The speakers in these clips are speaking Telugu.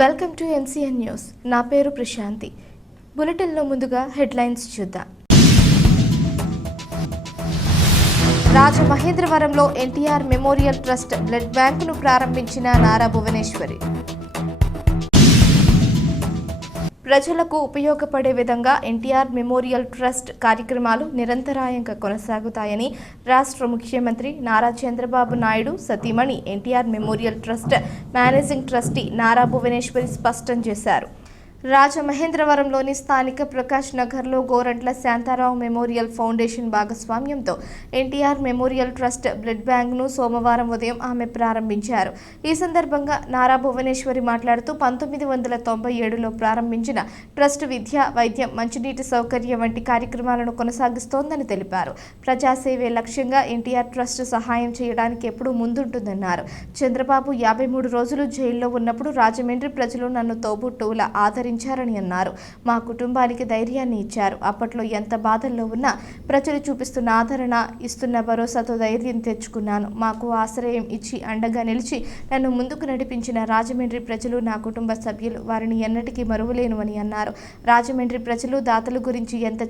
Welcome to NCN news. నా పేరు ప్రశాంతి. బులెటిన్లో ముందుగా హెడ్లైన్స్ చూద్దాం. రాజమహేంద్రవరంలో ఎన్టీఆర్ మెమోరియల్ ట్రస్ట్ బ్లడ్ బ్యాంకును ప్రారంభించిన నారా భువనేశ్వరి. ప్రజలకు ఉపయోగపడే విధంగా ఎన్టీఆర్ మెమోరియల్ ట్రస్ట్ కార్యక్రమాలు నిరంతరాయంగా కొనసాగుతాయని రాష్ట్ర ముఖ్యమంత్రి నారా చంద్రబాబు నాయుడు సతీమణి NTR memorial trust managing trustee Nara Bhuvaneswari స్పష్టం చేశారు. రాజమహేంద్రవరంలోని స్థానిక ప్రకాష్ నగర్లో గోరంట్ల శాంతారావు మెమోరియల్ ఫౌండేషన్ భాగస్వామ్యంతో ఎన్టీఆర్ మెమోరియల్ ట్రస్ట్ బ్లడ్ బ్యాంక్ను సోమవారం ఉదయం ఆమె ప్రారంభించారు. ఈ సందర్భంగా నారా భువనేశ్వరి మాట్లాడుతూ పంతొమ్మిది వందల తొంభై ఏడులో ప్రారంభించిన ట్రస్ట్ విద్య వైద్యం మంచినీటి సౌకర్యం వంటి కార్యక్రమాలను కొనసాగిస్తోందని తెలిపారు. ప్రజాసేవే లక్ష్యంగా ఎన్టీఆర్ ట్రస్ట్ సహాయం చేయడానికి ఎప్పుడూ ముందుంటుందన్నారు. చంద్రబాబు యాభై మూడు రోజులు జైల్లో ఉన్నప్పుడు రాజమండ్రి ప్రజలు నన్ను తోబుట్టువుల సహకరించారని అన్నారు. మా కుటుంబానికి ధైర్యాన్ని ఇచ్చారు. అప్పట్లో ఎంత బాధల్లో ఉన్నా ప్రజలు చూపిస్తున్న ఆదరణ ఇస్తున్న భరోసాతో ధైర్యం తెచ్చుకున్నాను. మాకు ఆశ్రయం ఇచ్చి అండగా నిలిచి నన్ను ముందుకు నడిపించిన రాజమండ్రి ప్రజలు నా కుటుంబ సభ్యులు వారిని ఎన్నటికీ మరువలేను అని అన్నారు. రాజమండ్రి ప్రజలు దాతల గురించి ఎంత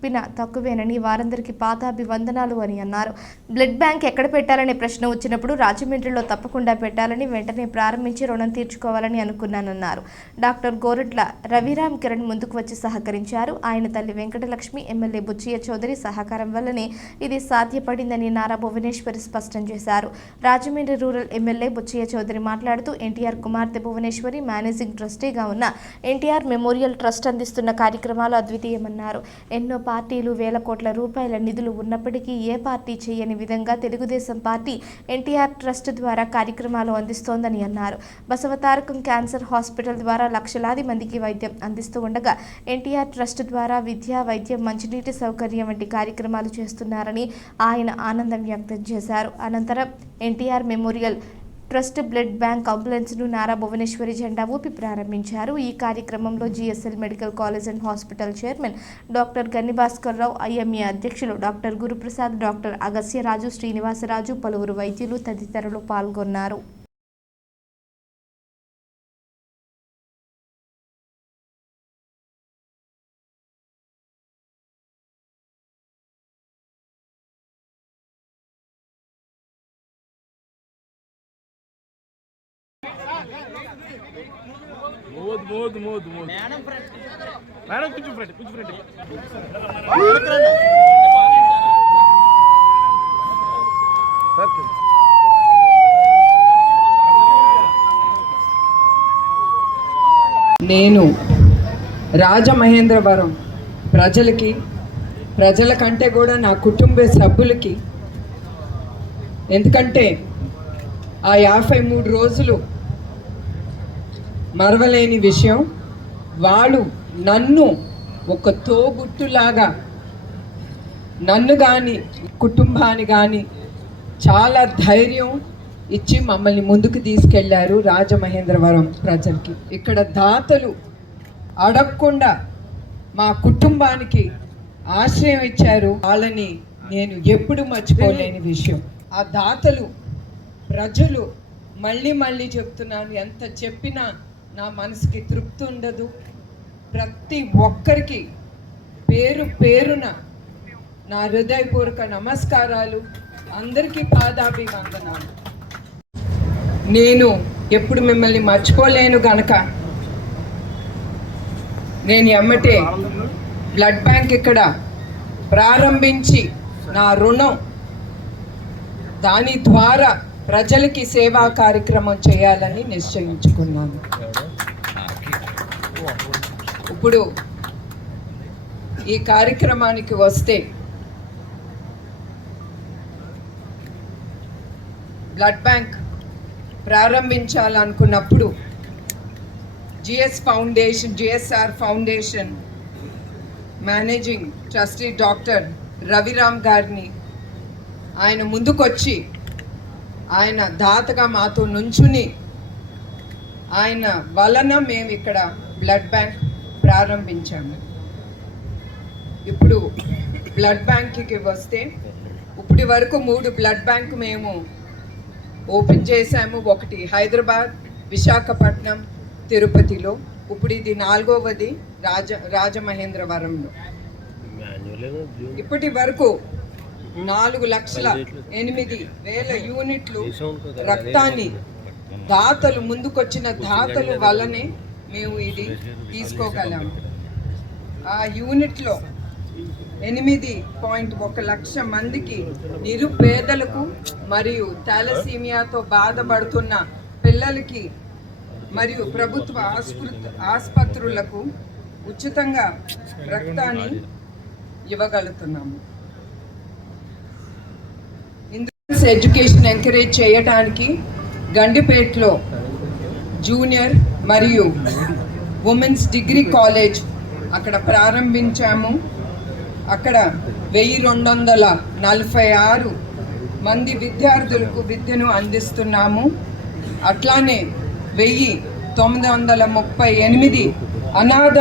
చెప్పిన తక్కువేనని వారందరికీ పాదాభివందనాలు అని అన్నారు. బ్లడ్ బ్యాంక్ ఎక్కడ పెట్టాలనే ప్రశ్న వచ్చినప్పుడు రాజమండ్రిలో తప్పకుండా పెట్టాలని వెంటనే ప్రారంభించి రుణం తీర్చుకోవాలని అనుకున్నానన్నారు. డాక్టర్ గోరట్ల రవిరామ్ కిరణ్ ముందుకు వచ్చి సహకరించారు. ఆయన తల్లి వెంకటలక్ష్మి ఎమ్మెల్యే బుచ్చయ్య చౌదరి సహకారం వల్లనే ఇది సాధ్యపడిందని నారా భువనేశ్వరి స్పష్టం చేశారు. రాజమండ్రి రూరల్ ఎమ్మెల్యే బుచ్చయ్య చౌదరి మాట్లాడుతూ ఎన్టీఆర్ కుమార్తె భువనేశ్వరి మేనేజింగ్ ట్రస్టీగా ఉన్న ఎన్టీఆర్ మెమోరియల్ ట్రస్ట్ అందిస్తున్న కార్యక్రమాలు అద్వితీయమన్నారు. ఎన్నో పార్టీలు వేల కోట్ల రూపాయల నిధులు ఉన్నప్పటికీ ఏ పార్టీ చేయని విధంగా తెలుగుదేశం పార్టీ ఎన్టీఆర్ ట్రస్ట్ ద్వారా కార్యక్రమాలు అందిస్తోందని అన్నారు. బసవతారకం క్యాన్సర్ హాస్పిటల్ ద్వారా లక్షలాది మందికి వైద్యం అందిస్తూ ఉండగా ఎన్టీఆర్ ట్రస్ట్ ద్వారా విద్య వైద్యం మంచినీటి సౌకర్యం వంటి కార్యక్రమాలు చేస్తున్నారని ఆయన ఆనందం వ్యక్తం చేశారు. అనంతరం NTR memorial trust blood bank అంబులెన్స్ను Nara Bhuvaneswari జెండా ఊపి ప్రారంభించారు. ఈ కార్యక్రమంలో GSL medical college and hospital chairman doctor Ganni Bhaskar Rao IMA అధ్యక్షులు డాక్టర్ గురుప్రసాద్ డాక్టర్ అగస్యరాజు శ్రీనివాసరాజు పలువురు వైద్యులు తదితరులు పాల్గొన్నారు. మోద్ మోద్ మోద్ మోద్. మేడం కొంచెం ఫ్రంట్ కొంచెం ఫ్రంట్ సార్ నేను రాజమహేంద్రవరం ప్రజలకి ప్రజల కంటే కూడా నా కుటుంబ సభ్యులకి ఎందుకంటే ఆ యాభై మూడు రోజులు మరవలేని విషయం వాళ్ళు నన్ను ఒక తోబుట్టులాగా నన్ను కానీ కుటుంబాన్ని కానీ చాలా ధైర్యం ఇచ్చి మమ్మల్ని ముందుకు తీసుకెళ్ళారు రాజమహేంద్రవరం ప్రజలకి. ఇక్కడ దాతలు అడగకుండా మా కుటుంబానికి ఆశ్రయం ఇచ్చారు. వాళ్ళని నేను ఎప్పుడు మర్చిపోలేని విషయం. ఆ దాతలు ప్రజలు మళ్ళీ మళ్ళీ చెప్తున్నాను ఎంత చెప్పినా నా మనసుకి తృప్తి ఉండదు. ప్రతి ఒక్కరికి పేరు పేరున నా హృదయపూర్వక నమస్కారాలు. అందరికీ పాదాభివందనాలు. నేను ఎప్పుడు మిమ్మల్ని మర్చిపోలేను గనక. నేను ఎమ్మటే బ్లడ్ బ్యాంక్ ఇక్కడ ప్రారంభించి నా రుణం దాని ద్వారా ప్రజలకి సేవా కార్యక్రమం చేయాలని నిశ్చయించుకున్నాను. ఇప్పుడు ఈ కార్యక్రమానికి వస్తే blood bank ప్రారంభించాలనుకున్నప్పుడు GS foundation GSR foundation managing trustee doctor Raviram గారిని ఆయన ముందుకొచ్చి ఆయన దాతగా మాతో నుంచుని ఆయన వలన మేము ఇక్కడ బ్లడ్ బ్యాంక్ ప్రారంభించాము. ఇప్పుడు బ్లడ్ బ్యాంక్కి వస్తే ఇప్పటి వరకు మూడు బ్లడ్ బ్యాంక్ మేము ఓపెన్ చేశాము. ఒకటి హైదరాబాద్ విశాఖపట్నం తిరుపతిలో. ఇప్పుడు ఇది నాలుగవది రాజ రాజమహేంద్రవరంలో. ఇప్పటి వరకు నాలుగు లక్షల ఎనిమిది వేల యూనిట్లు రక్తాన్ని దాతలు ముందుకొచ్చిన దాతలు వల్లనే మేము ఇది తీసుకోగలాము ఆ యూనిట్లో ఎనిమిది పాయింట్ ఒక లక్ష మందికి నిరుపేదలకు మరియు థాలసీమియాతో బాధపడుతున్న పిల్లలకి మరియు ప్రభుత్వ ఆస్పృత్ ఆసుపత్రులకు ఉచితంగా రక్తాన్ని ఇవ్వగలుగుతున్నాము. ఇందులో ఎడ్యుకేషన్ ఎంకరేజ్ చేయడానికి గండిపేటలో జూనియర్ మరియు ఉమెన్స్ డిగ్రీ కాలేజ్ అక్కడ ప్రారంభించాము. అక్కడ వెయ్యి రెండు వందల నలభై ఆరు మంది విద్యార్థులకు విద్యను అందిస్తున్నాము. అట్లానే వెయ్యి తొమ్మిది వందల ముప్పై ఎనిమిది అనాథ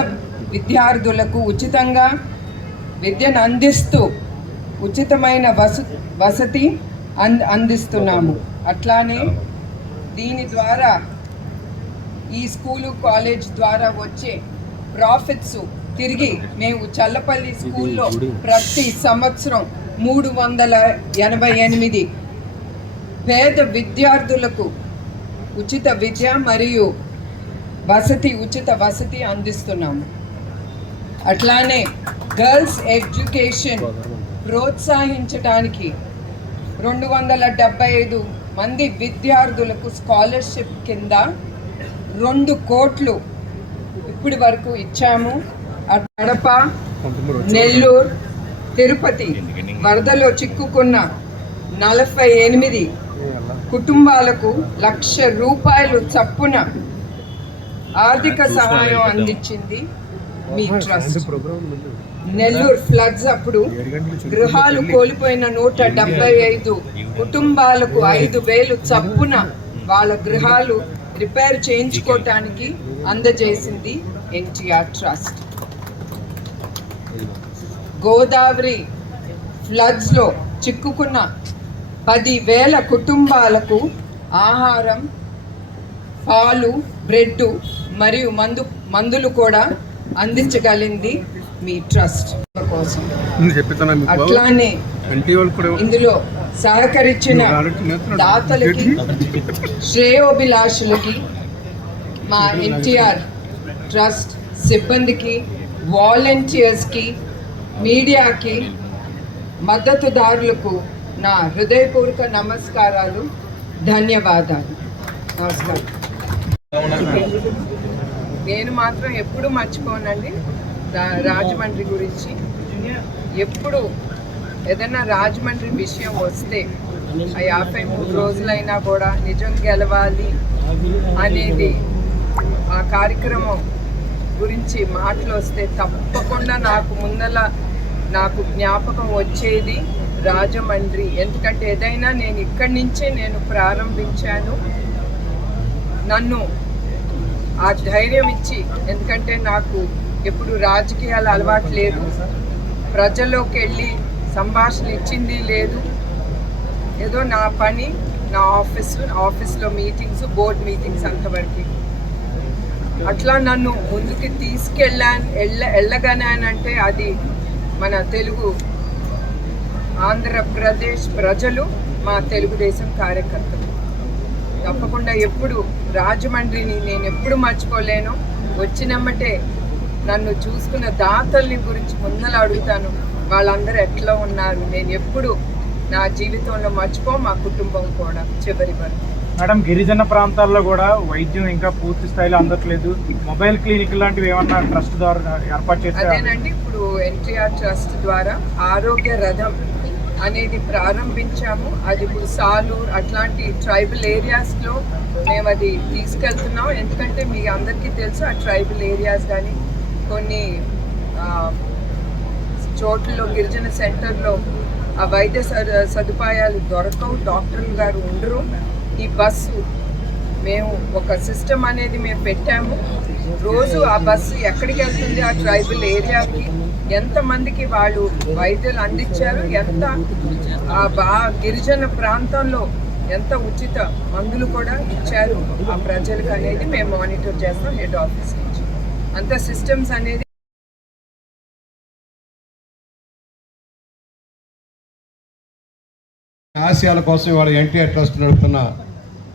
విద్యార్థులకు ఉచితంగా విద్యను అందిస్తూ ఉచితమైన వస వసతి అందిస్తున్నాము. అట్లానే దీని ద్వారా ఈ స్కూలు కాలేజ్ ద్వారా వచ్చే ప్రాఫిట్స్ తిరిగి మేము చల్లపల్లి స్కూల్లో ప్రతి సంవత్సరం మూడు వందల ఎనభై ఎనిమిది పేద విద్యార్థులకు ఉచిత విద్య మరియు వసతి ఉచిత వసతి అందిస్తున్నాము. అట్లానే గర్ల్స్ ఎడ్యుకేషన్ ప్రోత్సహించడానికి రెండు వందల డెబ్బై ఐదు మంది విద్యార్థులకు స్కాలర్షిప్ కింద రెండు కోట్లు ఇప్పటి వరకు ఇచ్చాము. కడప నెల్లూరు తిరుపతి వరదలో చిక్కుకున్న నలభై ఎనిమిది కుటుంబాలకు లక్ష రూపాయలు చప్పున ఆర్థిక సహాయం అందించింది మీ ట్రస్ట్. నెల్లూరు ఫ్లడ్స్ అప్పుడు గృహాలు కోల్పోయిన నూట డెబ్బై ఐదు కుటుంబాలకు ఐదు వేలు చప్పున వాళ్ళ గృహాలు రిపేర్ చేయించుకోవటానికి అందజేసింది ఎన్టీఆర్ ట్రస్ట్. గోదావరి ఫ్లడ్స్లో చిక్కుకున్న పదివేల కుటుంబాలకు ఆహారం పాలు బ్రెడ్ మరియు మందు మందులు కూడా అందించగలిగింది మీ ట్రస్ట్ కోసం. అట్లానే ఇందులో సహకరించిన దాతలకి శ్రేయోభిలాషులకి మా ఎన్టీఆర్ ట్రస్ట్ సిబ్బందికి వాలంటీర్స్కి మీడియాకి మద్దతుదారులకు నా హృదయపూర్వక నమస్కారాలు ధన్యవాదాలు. నమస్కారం. నేను మాత్రం ఎప్పుడు మర్చిపోనండి. రాజమండ్రి గురించి. ఎప్పుడు ఏదైనా రాజమండ్రి విషయం వస్తే ఆ యాభై మూడు రోజులైనా కూడా నిజం గెలవాలి అనేది ఆ కార్యక్రమం గురించి మాటలు వస్తే తప్పకుండా నాకు ముందల నాకు జ్ఞాపకం వచ్చేది రాజమండ్రి. ఎందుకంటే ఏదైనా నేను ఇక్కడి నుంచే నేను ప్రారంభించాను. నన్ను ఆ ధైర్యం ఇచ్చి ఎందుకంటే నాకు ఎప్పుడు రాజకీయాలు అలవాటు లేదు. ప్రజల్లోకి వెళ్ళి సంభాషణ ఇచ్చింది లేదు. ఏదో నా పని నా ఆఫీస్ ఆఫీస్లో మీటింగ్స్ బోర్డ్ మీటింగ్స్ అంతవరకు. అట్లా నన్ను ముందుకి తీసుకెళ్ళాను వెళ్ళ వెళ్ళగానంటే అది మన తెలుగు ఆంధ్రప్రదేశ్ ప్రజలు మా తెలుగుదేశం కార్యకర్తలు. తప్పకుండా ఎప్పుడు రాజమండ్రిని నేను ఎప్పుడు మర్చిపోలేను. వచ్చినమ్మటే నన్ను చూసుకున్న దాతల్ని గురించి ముందర అడుగుతాను. వాళ్ళందరూ ఎట్లా ఉన్నారు? నేను ఎప్పుడు నా జీవితంలో మర్చిపో మా కుటుంబం కూడా చివరి వరకు. మేడం గిరిజన ప్రాంతాల్లో కూడా వైద్యం ఇంకా పూర్తి స్థాయిలో అందట్లేదు. మొబైల్ క్లినిక్ లాంటివి ఏమన్నా ట్రస్ట్ ద్వారా ఏర్పాటు చేస్తే అదేనండి ఇప్పుడు ఎన్టీఆర్ ట్రస్ట్ ద్వారా ఆరోగ్య రథం అనేది ప్రారంభించాము. అది ఇప్పుడు సాలూర్ అట్లాంటి ట్రైబల్ ఏరియాస్లో మేము అది తీసుకెళ్తున్నాం. ఎందుకంటే మీ అందరికీ తెలుసు ఆ ట్రైబల్ ఏరియాస్ కానీ కొన్ని చోట్లలో గిరిజన సెంటర్లో ఆ వైద్య సదు- సదుపాయాలు దొరకవు డాక్టర్లు గారు ఉండరు. ఈ బస్సు మేము ఒక సిస్టమ్ అనేది మేము పెట్టాము. రోజు ఆ బస్సు ఎక్కడికి వెళ్తుంది? ఆ ట్రైబల్ ఏరియాకి. ఎంతమందికి వాళ్ళు వైద్యులు అందించారు? ఎంత ఆ బా గిరిజన ప్రాంతంలో ఎంత ఉచిత మందులు కూడా ఇచ్చారు? ఆ ప్రజలకు అనేది మేము మానిటర్ చేస్తాం హెడ్ ఆఫీస్ అంత సిస్టమ్స్ అనేది ఆశయాల కోసం ఇవాళ ఎన్టీఆర్ ట్రస్ట్ నడుపుతున్న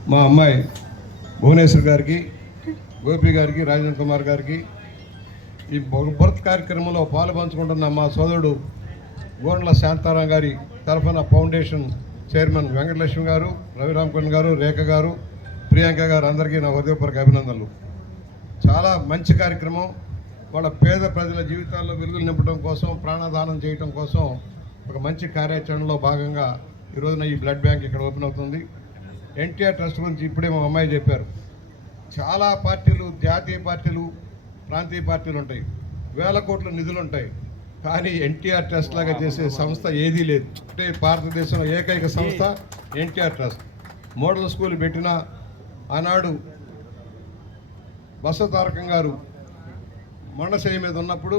మా అమ్మాయి భువనేశ్వర్ గారికి గోపి గారికి రాజేంద్ర కుమార్ గారికి ఈ భరత్ కార్యక్రమంలో పాల్పంచుకుంటున్న మా సోదరుడు గోండ్ల శాంతారాం గారి తరఫున ఫౌండేషన్ చైర్మన్ వెంకటలక్ష్మి గారు రవిరామకరణ్ గారు రేఖ గారు ప్రియాంక గారు అందరికీ నా హృదయపూర్వక అభినందనలు. చాలా మంచి కార్యక్రమం. వాళ్ళ పేద ప్రజల జీవితాల్లో వెలుగులు నింపడం కోసం ప్రాణదానం చేయడం కోసం ఒక మంచి కార్యాచరణలో భాగంగా ఈ రోజున ఈ బ్లడ్ బ్యాంక్ ఇక్కడ ఓపెన్ అవుతుంది. ఎన్టీఆర్ ట్రస్ట్ గురించి ఇప్పుడే మా అమ్మాయి చెప్పారు. చాలా పార్టీలు జాతీయ పార్టీలు ప్రాంతీయ పార్టీలు ఉంటాయి. వేల కోట్ల నిధులు ఉంటాయి. కానీ ఎన్టీఆర్ ట్రస్ట్ లాగా చేసే సంస్థ ఏదీ లేదు. అంటే భారతదేశంలో ఏకైక సంస్థ ఎన్టీఆర్ ట్రస్ట్. మోడల్ స్కూల్ పెట్టిన ఆనాడు బసతారకం గారు మొండశయ్య మీద ఉన్నప్పుడు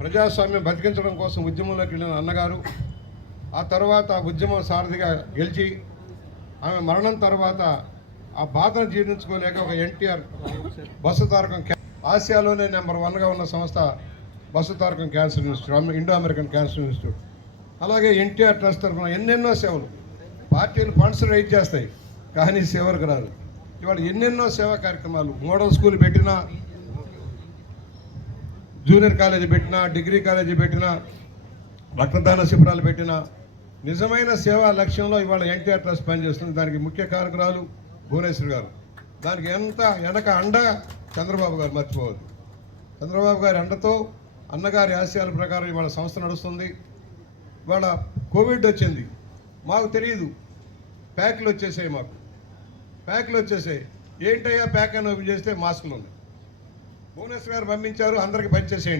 ప్రజాస్వామ్యం బతికించడం కోసం ఉద్యమంలోకి వెళ్ళిన అన్నగారు ఆ తర్వాత ఉద్యమం సారథిగా గెలిచి ఆమె మరణం తర్వాత ఆ బాధను జీర్ణించుకోలేక ఒక ఎన్టీఆర్ బస్సు తారకం ఆసియాలోనే నెంబర్ వన్గా ఉన్న సంస్థ Basavatarakam cancer institute indo American cancer institute. అలాగే ఎన్టీఆర్ ట్రస్ట్ తరఫున ఎన్నెన్నో సేవలు పార్టీలు ఫండ్స్ రైజ్ చేస్తాయి కానీ సేవలకు రాదు. ఇవాళ ఎన్నెన్నో సేవా కార్యక్రమాలు మోడల్ స్కూల్ పెట్టినా జూనియర్ కాలేజీ పెట్టినా డిగ్రీ కాలేజీ పెట్టినా రక్తదాన శిబిరాలు పెట్టినా నిజమైన సేవా లక్ష్యంలో ఇవాళ ఎన్టీఆర్ ట్రస్ట్ పనిచేస్తుంది. దానికి ముఖ్య కారకురాలు భువనేశ్వర్ గారు. దానికి ఎంత వెనక అండ చంద్రబాబు గారు మర్చిపోవద్దు. చంద్రబాబు గారి అండతో అన్నగారి ఆశయాల ప్రకారం ఇవాళ సంస్థ నడుస్తుంది. ఇవాళ కోవిడ్ వచ్చింది. మాకు తెలియదు ప్యాక్లు వచ్చేసాయి మాకు. ప్యాక్లు వచ్చేసాయి. ఏంటయ్యా ప్యాక్ అని ఓపెన్ చేస్తే మాస్కులు ఉన్నాయి. భువనేశ్వర్ గారు పంపించారు అందరికి పనిచేసేయండి